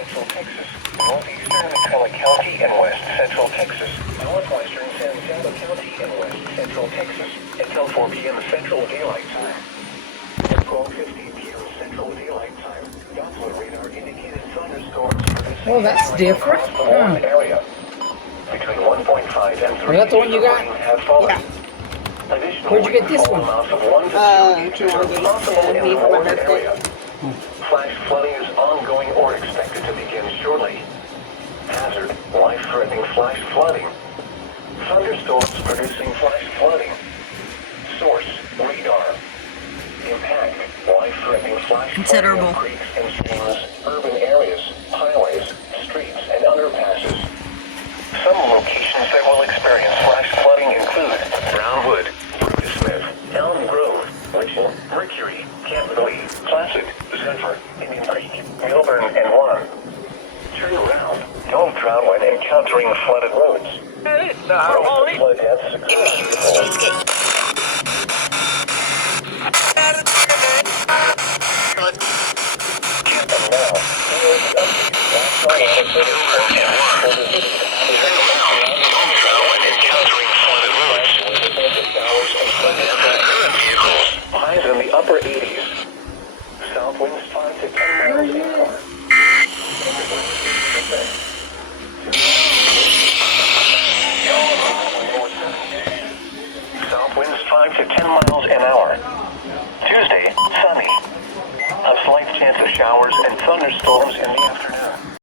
central Texas, northeastern McCulloch County and west central Texas, northwestern San Diego County and west central Texas, until 4 p.m. Central Daylight Time. At 12:15 p.m. Central Daylight Time, Doppler radar indicated thunderstorms producing Oh, that's different. across the Warren area. Between 1.5 and 3 Is that the one you got? have fallen. Yeah. Where'd you get this one? If you want to give me for my birthday. Flash flooding is ongoing or expected to begin shortly. Hazard, life-threatening flash flooding. Thunderstorms producing flash flooding. Source, radar. Impact, life-threatening flash Considerable. flooding of creeks and streams, urban areas, highways, streets, and underpasses. Some locations that will experience flash flooding include Brownwood, Smith, Elm Grove, Richland, Mercury, Camp Lee, Placid, Zephyr, Indian Creek, Milburn, and Warren. Turn around. Don't drown when encountering flooded roads. Flood deaths highs in the upper 80s. South winds 5 to 10 miles an hour. South winds 5 to 10 miles an hour. Tuesday, sunny. A slight chance of showers and thunderstorms in the afternoon.